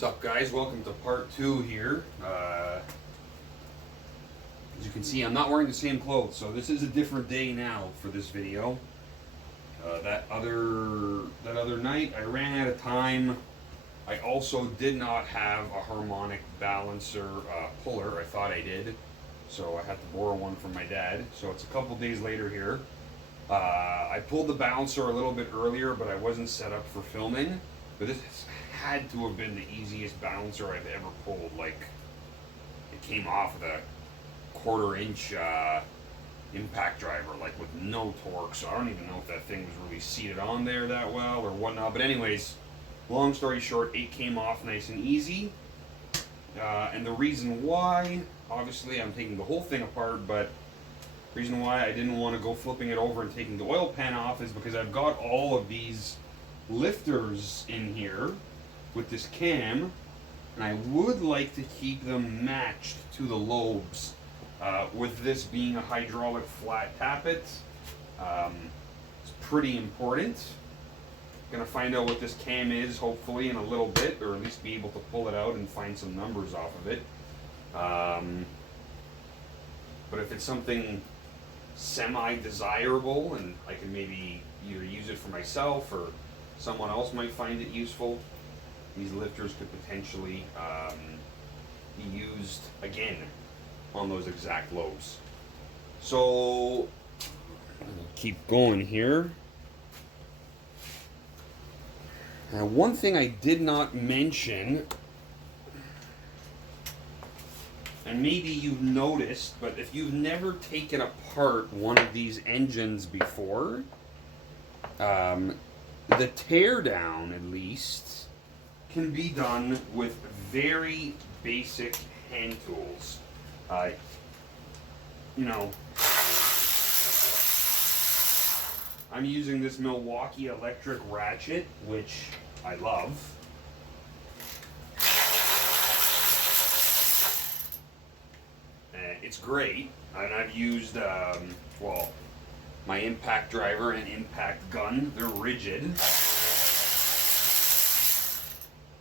What's up, guys? Welcome to part 2 here. As you can see, I'm not wearing the same clothes, so this is a different day now for this video. That other night, I ran out of time. I also did not have a harmonic balancer puller. I thought I did, so I had to borrow one from my dad. So it's a couple days later here. I pulled the balancer a little bit earlier, but I wasn't set up for filming. But this had to have been the easiest balancer I've ever pulled. Like, it came off with a 1/4 inch impact driver, like with no torque. So I don't even know if that thing was really seated on there that well or whatnot. But anyways, long story short, it came off nice and easy. And the reason why, obviously I'm taking the whole thing apart, but the reason why I didn't want to go flipping it over and taking the oil pan off is because I've got all of these lifters in here with this cam, and I would like to keep them matched to the lobes. With this being a hydraulic flat tappet, it's pretty important. Gonna find out what this cam is hopefully in a little bit, or at least be able to pull it out and find some numbers off of it. But if it's something semi-desirable and I can maybe either use it for myself or someone else might find it useful, these lifters could potentially be used again on those exact lobes. So we'll keep going here. Now, one thing I did not mention, and maybe you've noticed, but if you've never taken apart one of these engines before, the teardown, at least, can be done with very basic hand tools. You know, I'm using this Milwaukee electric ratchet, which I love. It's great, and I've used, well, my impact driver and impact gun. They're rigid.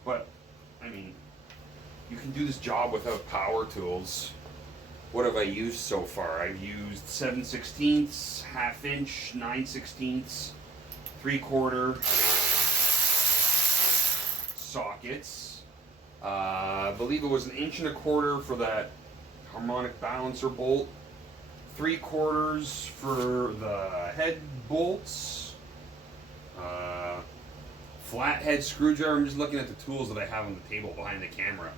But, I mean, you can do this job without power tools. What have I used so far? I've used 7/16, 1/2 inch, 9/16, 3/4 sockets. I believe it was 1 1/4 inch for that harmonic balancer bolt, 3/4 for the head bolts, flathead screwdriver. I'm just looking at the tools that I have on the table behind the camera.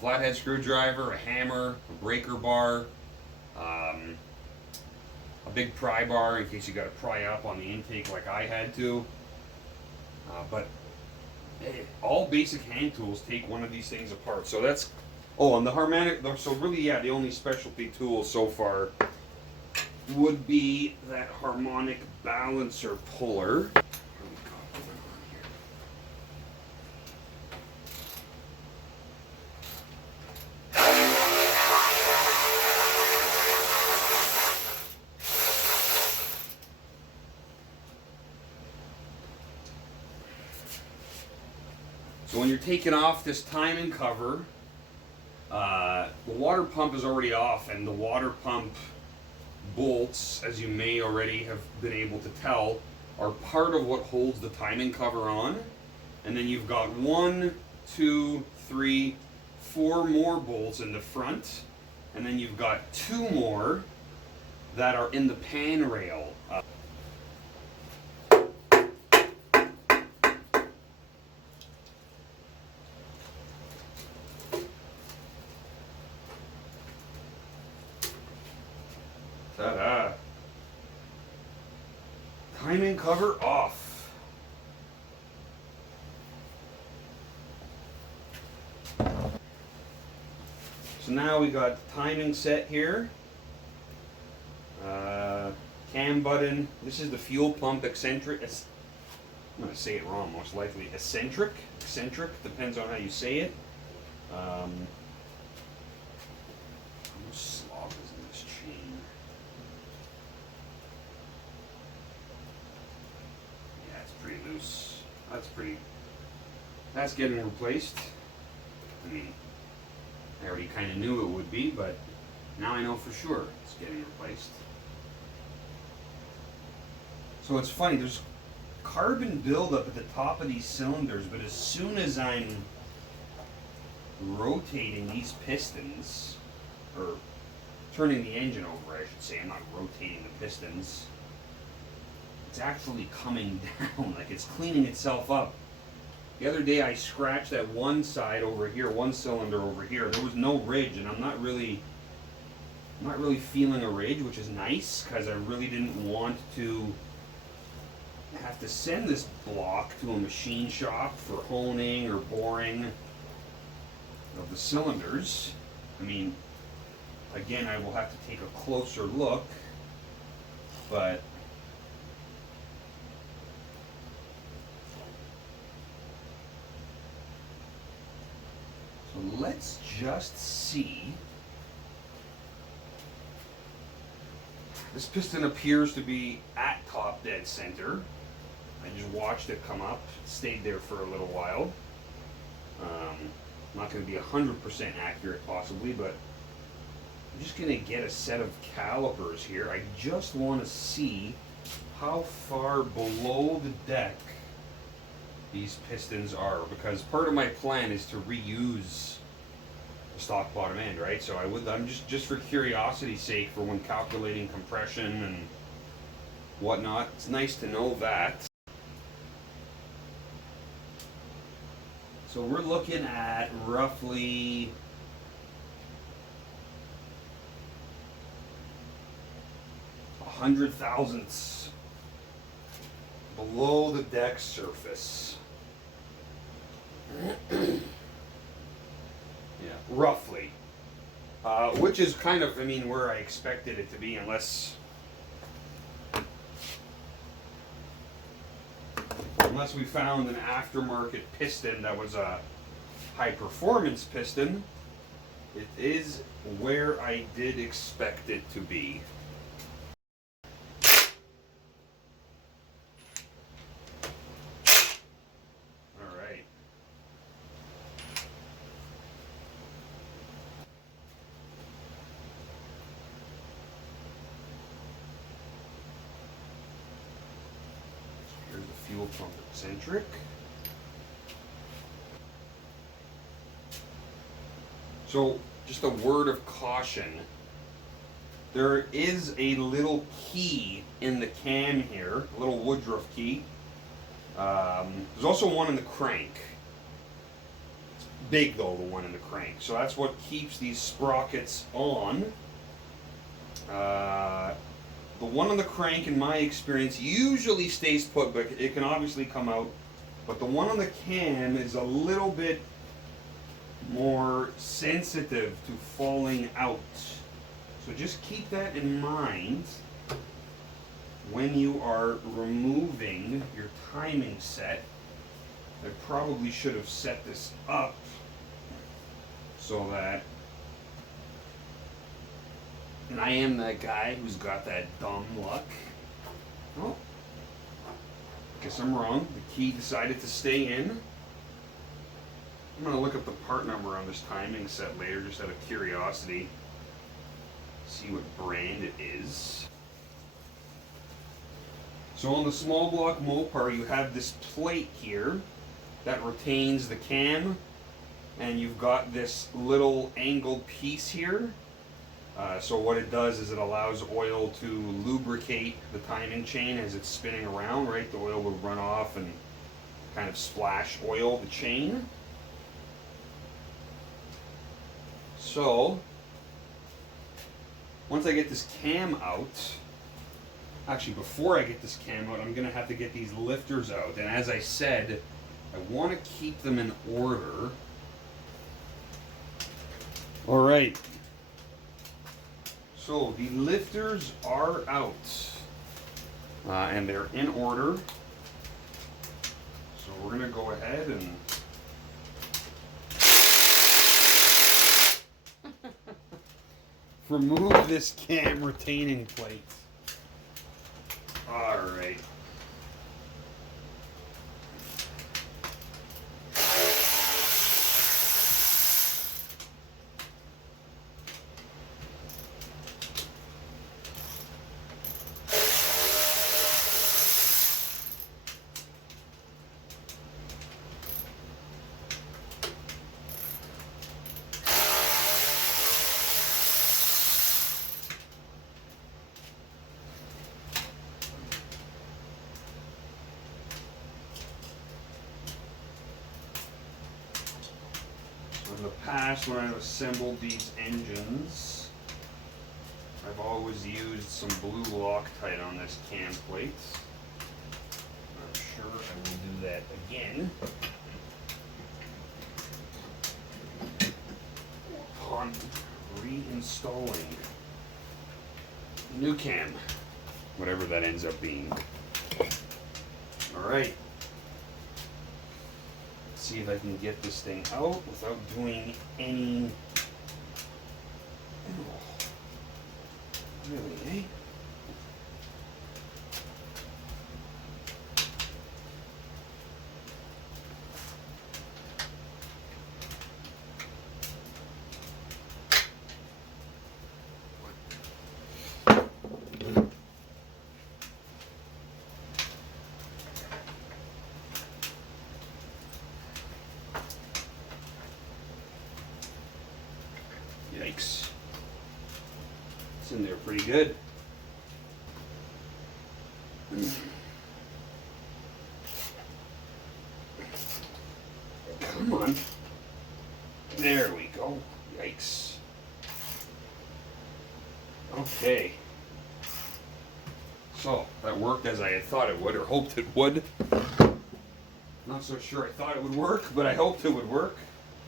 Flathead screwdriver, a hammer, a breaker bar, a big pry bar in case you got to pry up on the intake like I had to. But all basic hand tools take one of these things apart. So that's, oh, and the harmonic, so really, yeah, the only specialty tool so far would be that harmonic balancer puller. So when you're taking off this timing cover, the water pump is already off, and the water pump bolts, as you may already have been able to tell, are part of what holds the timing cover on. And then you've got 1, 2, 3, 4 more bolts in the front, and then you've got 2 more that are in the pan rail. Ta-da! Timing cover off. So now we got the timing set here. Cam button. This is the fuel pump eccentric. I'm going to say it wrong, most likely. Eccentric. Depends on how you say it. How much slop is in this chain? Yeah, it's pretty loose. That's getting replaced. I mean, I already kind of knew it would be, but now I know for sure it's getting replaced. So it's funny, there's carbon buildup at the top of these cylinders, but as soon as I'm rotating these pistons, or turning the engine over, I should say, I'm not rotating the pistons, it's actually coming down, like it's cleaning itself up. The other day I scratched that one side over here, one cylinder over here. There was no ridge, and I'm not really feeling a ridge, which is nice because I really didn't want to have to send this block to a machine shop for honing or boring of the cylinders. I mean, again, I will have to take a closer look, but so let's just see. This piston appears to be at top dead center. I just watched it come up, stayed there for a little while. Not going to be 100% accurate possibly, but I'm just going to get a set of calipers here. I just want to see how far below the deck these pistons are, because part of my plan is to reuse the stock bottom end, right? So I'm just for curiosity's sake, for when calculating compression and whatnot, it's nice to know that. So we're looking at roughly 100 thousandths below the deck surface. Yeah, roughly. Which is kind of, I mean, where I expected it to be, unless we found an aftermarket piston that was a high performance piston. It is where I did expect it to be. All right. Here's the fuel pump eccentric. So, just a word of caution. There is a little key in the cam here, a little Woodruff key. There's also one in the crank. It's big though, the one in the crank. So that's what keeps these sprockets on. The one on the crank, in my experience, usually stays put, but it can obviously come out. But the one on the cam is a little bit more sensitive to falling out. So just keep that in mind when you are removing your timing set. I probably should have set this up so that, and I am that guy who's got that dumb luck. Oh, guess I'm wrong. The key decided to stay in. I'm going to look up the part number on this timing set later, just out of curiosity. See what brand it is. So on the small block Mopar, you have this plate here that retains the cam, and you've got this little angled piece here. So what it does is it allows oil to lubricate the timing chain as it's spinning around, right? The oil will run off and kind of splash oil the chain. So, once I get this cam out, actually before I get this cam out, I'm going to have to get these lifters out. And as I said, I want to keep them in order. Alright. So, the lifters are out. And they're in order. So we're going to go ahead and remove this cam retaining plate. Alright. the past when I've assembled these engines, I've always used some blue Loctite on this cam plate. I'm sure I will do that again upon reinstalling the new cam, whatever that ends up being. Alright. See if I can get this thing out without doing any. Oh, really, eh? Yikes. It's in there pretty good. Come on. There we go. Yikes. Okay. So, that worked as I had thought it would, or hoped it would. Not so sure I thought it would work, but I hoped it would work.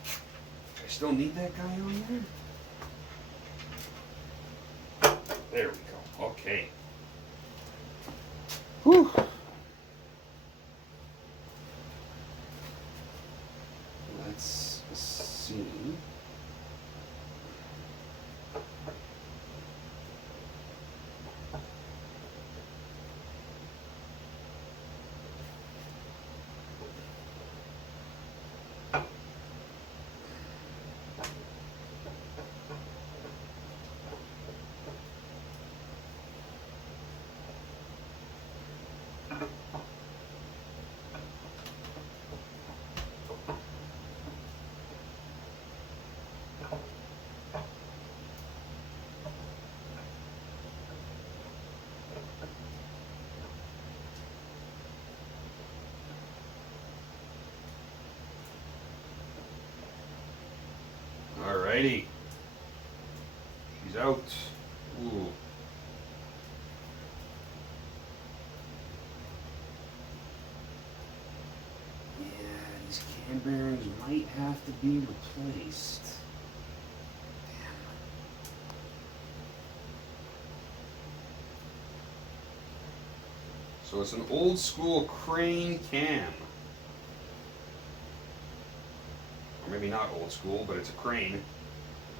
I still need that guy on there? There we go. Okay. Whew. Let's see. Alrighty. She's out. Ooh. Yeah, these cam bearings might have to be replaced. Damn. So it's an old school crane cam. Or maybe not old school, but it's a crane.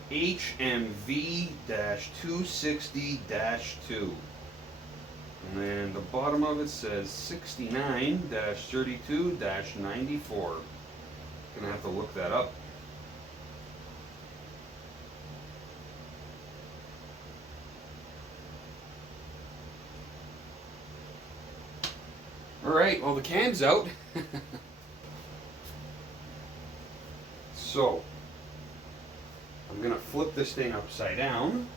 HMV-260-2. And then the bottom of it says 69-32-94. Gonna have to look that up. Alright, well the cam's out. So, I'm going to flip this thing upside down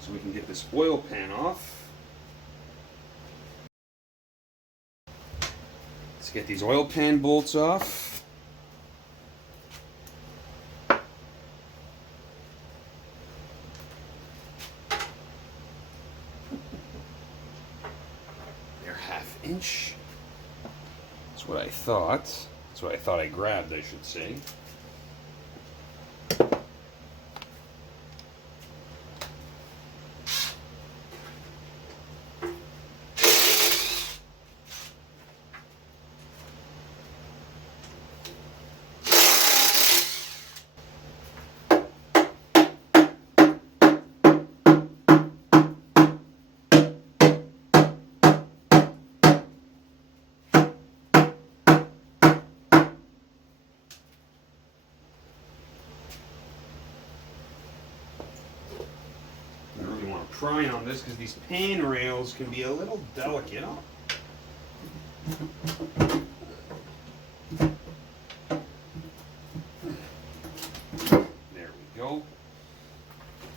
so we can get this oil pan off. Let's get these oil pan bolts off. They're 1/2 inch. That's what I thought. That's what I thought I grabbed, I should say. Prying on this because these pan rails can be a little delicate. There we go.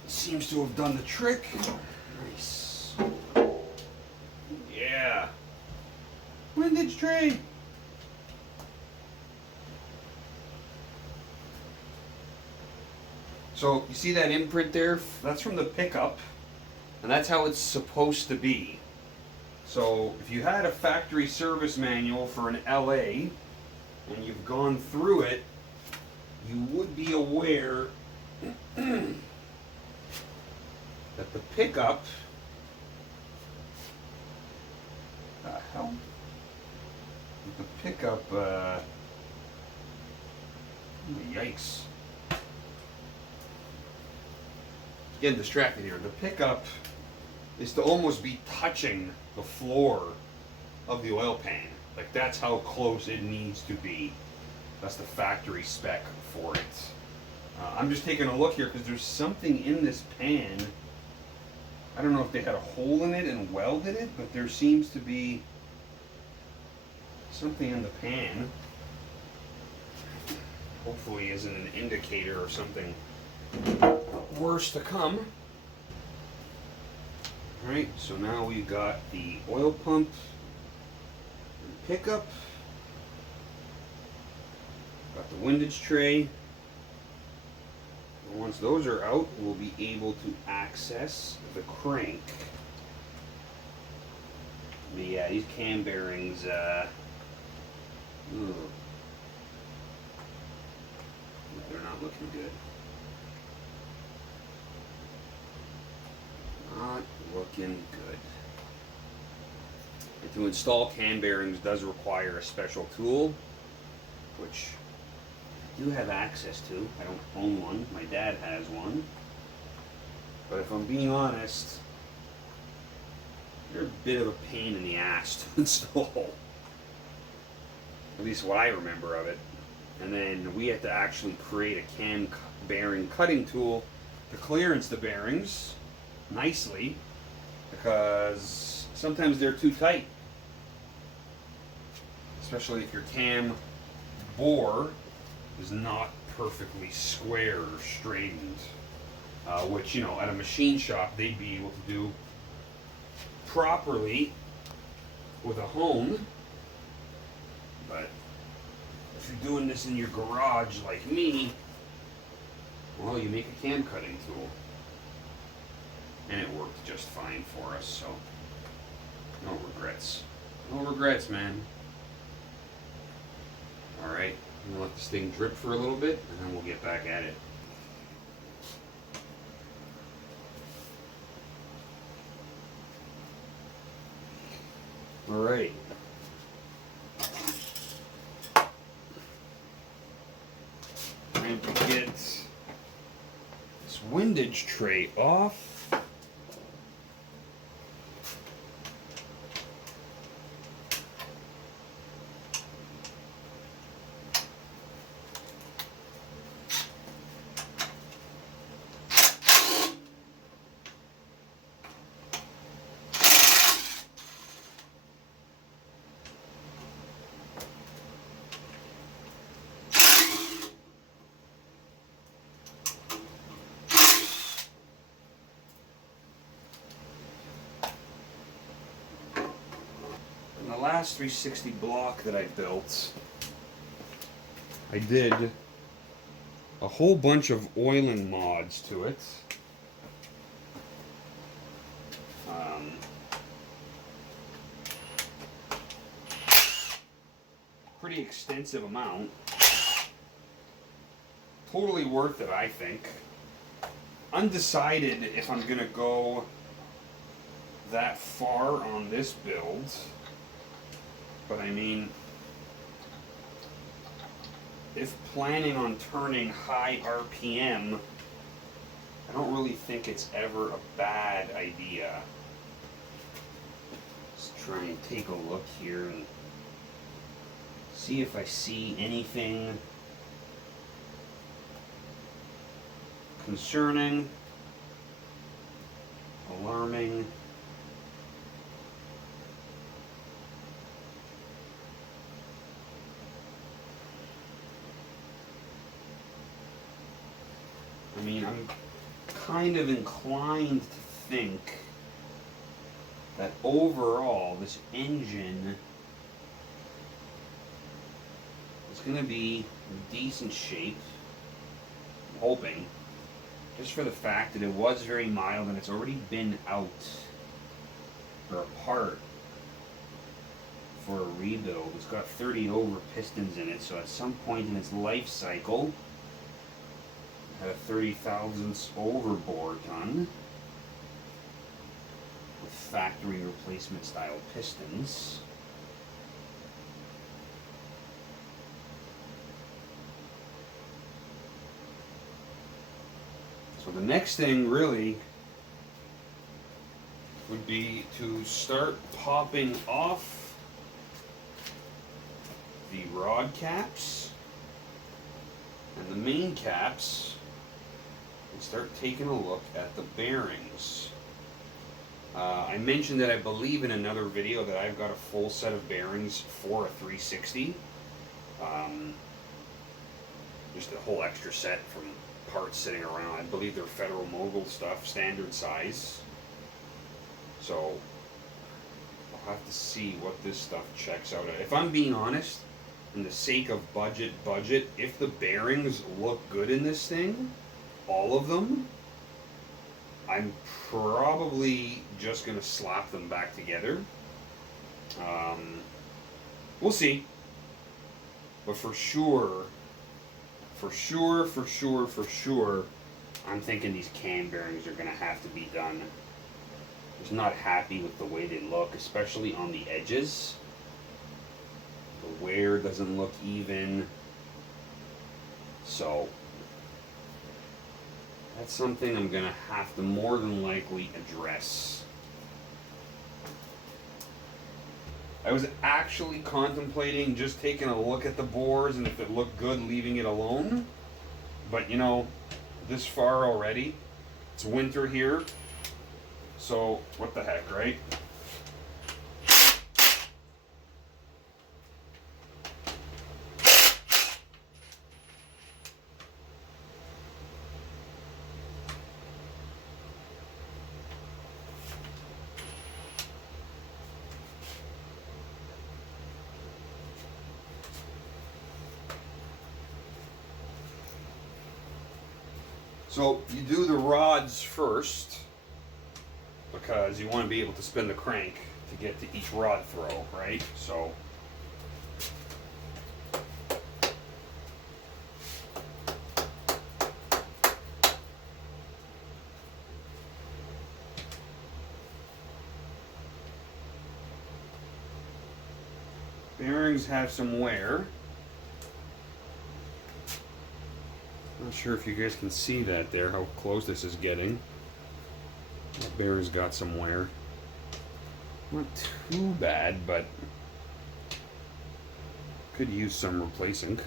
Seems to have done the trick. Nice. Yeah. Windage tray. So you see that imprint there? That's from the pickup, and that's how it's supposed to be. So if you had a factory service manual for an LA and you've gone through it, you would be aware that the pickup, the pickup, yikes. Getting distracted here. The pickup is to almost be touching the floor of the oil pan. Like, that's how close it needs to be. That's the factory spec for it. I'm just taking a look here because there's something in this pan. I don't know if they had a hole in it and welded it, but there seems to be something in the pan. Hopefully isn't an indicator of something worse to come. Alright, so now we've got the oil pump and pickup. Got the windage tray. And once those are out, we'll be able to access the crank. But yeah, these cam bearings, they're not looking good. Not looking good. And to install cam bearings does require a special tool, which I do have access to. I don't own one. My dad has one. But if I'm being honest, they're a bit of a pain in the ass to install. At least what I remember of it. And then we have to actually create a cam bearing cutting tool to clearance the bearings nicely, because sometimes they're too tight. Especially if your cam bore is not perfectly square or straightened. Which, you know, at a machine shop they'd be able to do properly with a hone. But if you're doing this in your garage like me, well, you make a cam cutting tool. And it worked just fine for us, so no regrets. No regrets, man. Alright, I'm gonna let this thing drip for a little bit, and then we'll get back at it. Alright. Time to get this windage tray off. The last 360 block that I built, I did a whole bunch of oiling mods to it. Pretty extensive amount. Totally worth it, I think. Undecided if I'm gonna go that far on this build. But I mean, if planning on turning high RPM, I don't really think it's ever a bad idea. Let's try and take a look here and see if I see anything concerning, alarming. I mean, I'm kind of inclined to think that overall this engine is going to be in decent shape. I'm hoping. just for the fact that it was very mild and it's already been out or apart for a rebuild. It's got 30 over pistons in it, so at some point in its life cycle, it had a 30 thousandths overbore done with factory replacement style pistons. So the next thing really would be to start popping off the rod caps and the main caps and start taking a look at the bearings. I mentioned that I believe in another video that I've got a full set of bearings for a 360. Just a whole extra set from parts sitting around. I believe they're Federal Mogul stuff, standard size. So I'll have to see what this stuff checks out at. If I'm being honest, in the sake of budget, if the bearings look good in this thing, all of them, I'm probably just going to slap them back together. We'll see. But for sure, I'm thinking these cam bearings are going to have to be done. Just not happy with the way they look, especially on the edges. The wear doesn't look even. So that's something I'm going to have to more than likely address. I was actually contemplating just taking a look at the bores, and if it looked good, leaving it alone. But you know, this far already, it's winter here, so what the heck, right? So you do the rods first because you want to be able to spin the crank to get to each rod throw, right? So bearings have some wear. Not sure if you guys can see that there, how close this is getting. That bearing's got some wear. Not too bad, but could use some replacing.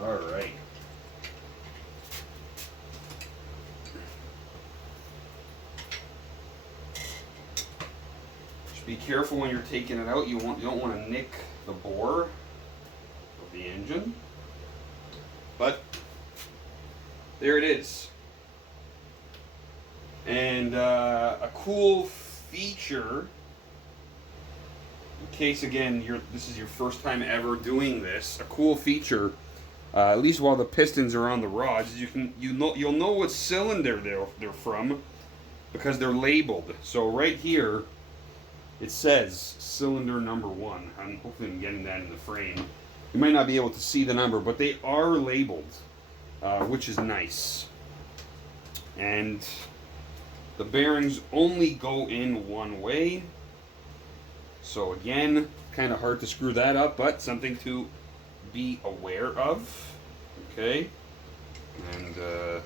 Alright. Just be careful when you're taking it out. You don't want to nick the bore of the engine. But there it is. And a cool feature, in case again this is your first time ever doing this, a cool feature, at least while the pistons are on the rods, you'll know what cylinder they're from because they're labeled. So right here it says cylinder number 1. Hopefully I'm getting that in the frame. You might not be able to see the number, but they are labeled. Which is nice. And the bearings only go in one way. So again, kind of hard to screw that up, but something to be aware of. Okay. And there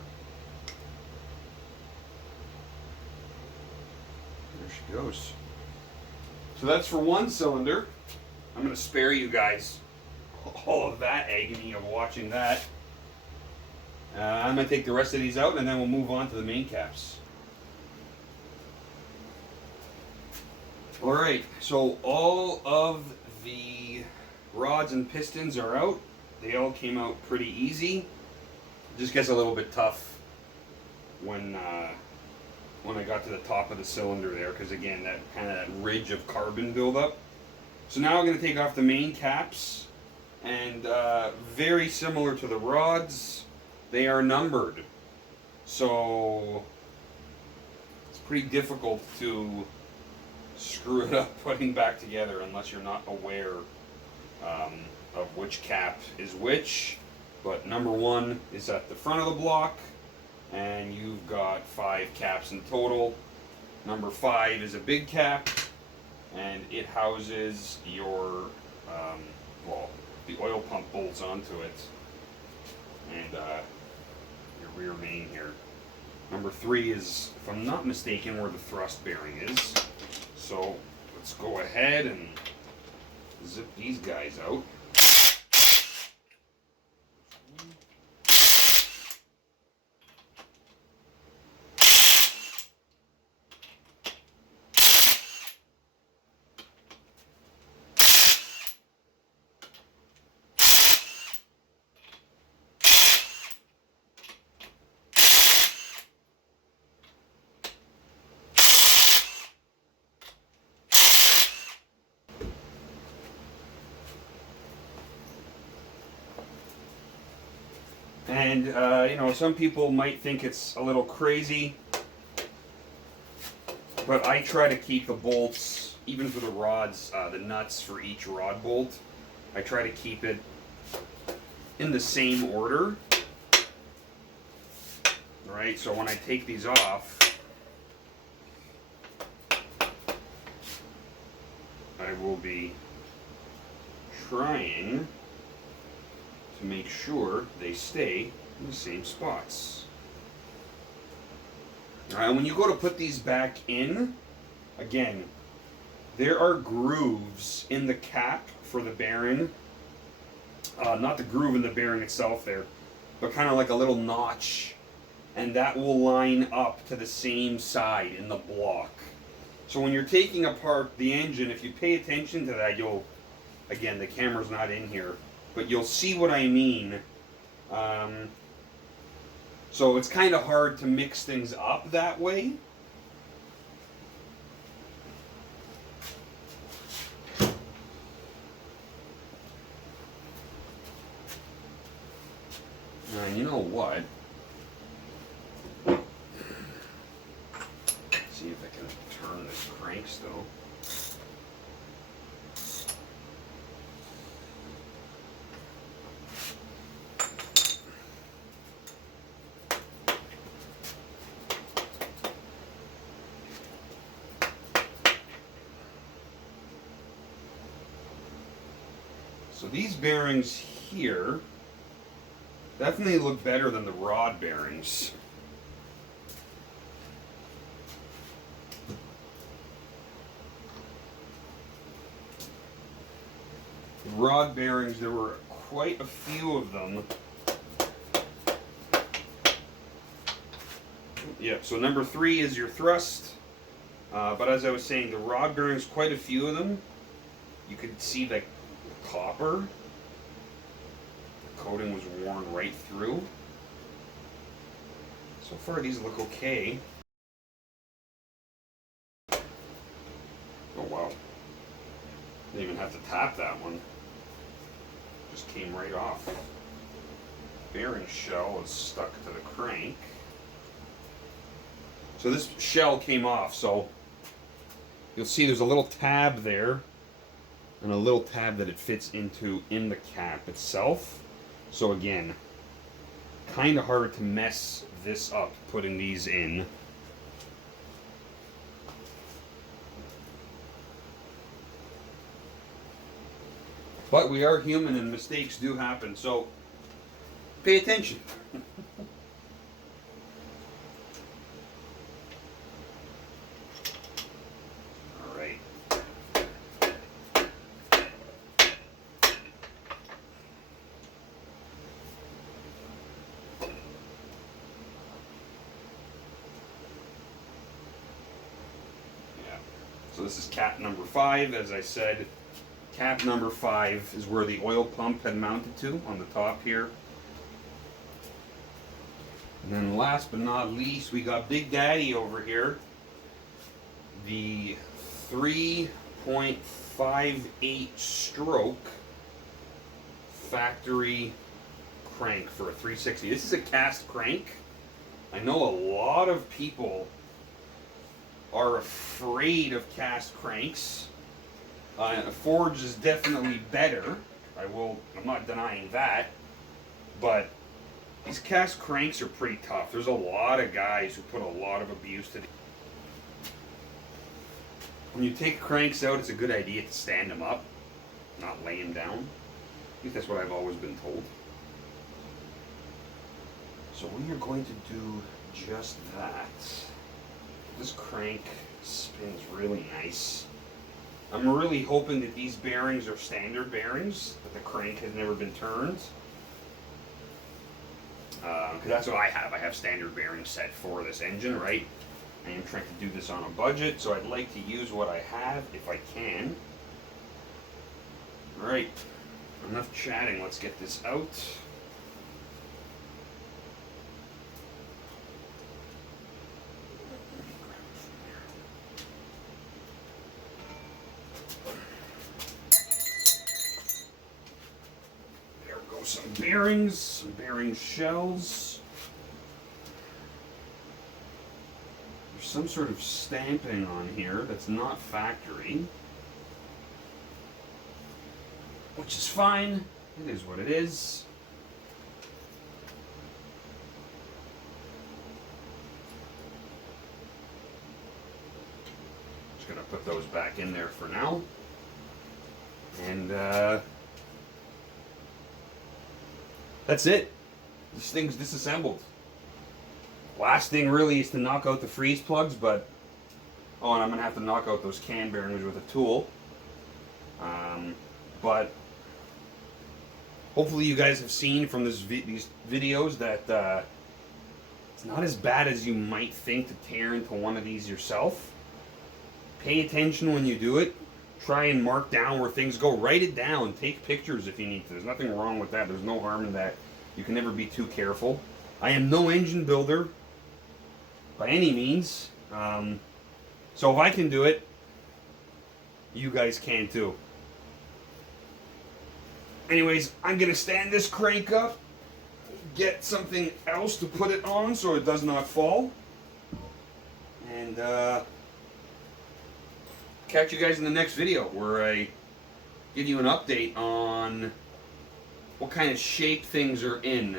she goes. So that's for one cylinder. I'm going to spare you guys all of that agony of watching that. I'm going to take the rest of these out and then we'll move on to the main caps. Alright, so all of the rods and pistons are out. They all came out pretty easy. It just gets a little bit tough when I got to the top of the cylinder there, because again, that kind of that ridge of carbon buildup. So now I'm going to take off the main caps, and very similar to the rods, they are numbered. So it's pretty difficult to screw it up putting back together unless you're not aware of which cap is which. But number 1 is at the front of the block, and you've got 5 caps in total. Number 5 is a big cap, and it houses your, well, the oil pump bolts onto it, and your rear main here. Number 3 is, if I'm not mistaken, where the thrust bearing is. So let's go ahead and zip these guys out. And, you know, some people might think it's a little crazy, but I try to keep the bolts, even for the rods, the nuts for each rod bolt, I try to keep it in the same order. Right, so when I take these off, I will be trying to make sure they stay in the same spots. Alright, when you go to put these back in, again, there are grooves in the cap for the bearing. Not the groove in the bearing itself there, but kind of like a little notch, and that will line up to the same side in the block. So when you're taking apart the engine, if you pay attention to that, you'll, again, the camera's not in here, but you'll see what I mean. So it's kind of hard to mix things up that way. And you know what? See if I can turn this crank still. So these bearings here definitely look better than the rod bearings. The rod bearings, there were quite a few of them. Yeah, so number 3 is your thrust. But as I was saying, the rod bearings, quite a few of them. You could see the copper. The coating was worn right through. So far these look okay. Oh wow. Didn't even have to tap that one. Just came right off. Bearing shell is stuck to the crank. So this shell came off, so you'll see there's a little tab there and a little tab that it fits into in the cap itself. So again, kind of hard to mess this up putting these in. But we are human and mistakes do happen, so pay attention. So this is cap number 5, as I said. Cap number 5 is where the oil pump had mounted to, on the top here. And then last but not least, we got Big Daddy over here. The 3.58 stroke factory crank for a 360. This is a cast crank. I know a lot of people are afraid of cast cranks. A forge is definitely better. I'm not denying that. But these cast cranks are pretty tough. There's a lot of guys who put a lot of abuse to these. When you take cranks out, it's a good idea to stand them up, not lay them down. At least that's what I've always been told. So we are going to do just that. This crank spins really nice. I'm really hoping that these bearings are standard bearings, that the crank has never been turned. Because that's what I have. I have standard bearings set for this engine, right? I am trying to do this on a budget, so I'd like to use what I have if I can. Alright, enough chatting, let's get this out. There go some bearing shells. Some sort of stamping on here that's not factory, which is fine. It is what it is. Just gonna put those back in there for now, and that's it. This thing's disassembled. Last thing really is to knock out the freeze plugs, but and I'm gonna have to knock out those can bearings with a tool. But hopefully you guys have seen from these videos that it's not as bad as you might think to tear into one of these yourself. Pay attention when you do it. Try and mark down where things go. Write it down. Take pictures if you need to. There's nothing wrong with that. There's no harm in that. You can never be too careful. I am no engine builder by any means. So if I can do it, you guys can too. Anyways, I'm going to stand this crank up, get something else to put it on so it does not fall, and catch you guys in the next video where I give you an update on what kind of shape things are in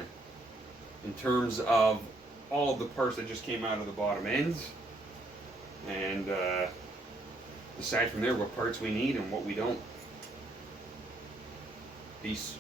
terms of all of the parts that just came out of the bottom ends, and decide from there what parts we need and what we don't. Peace.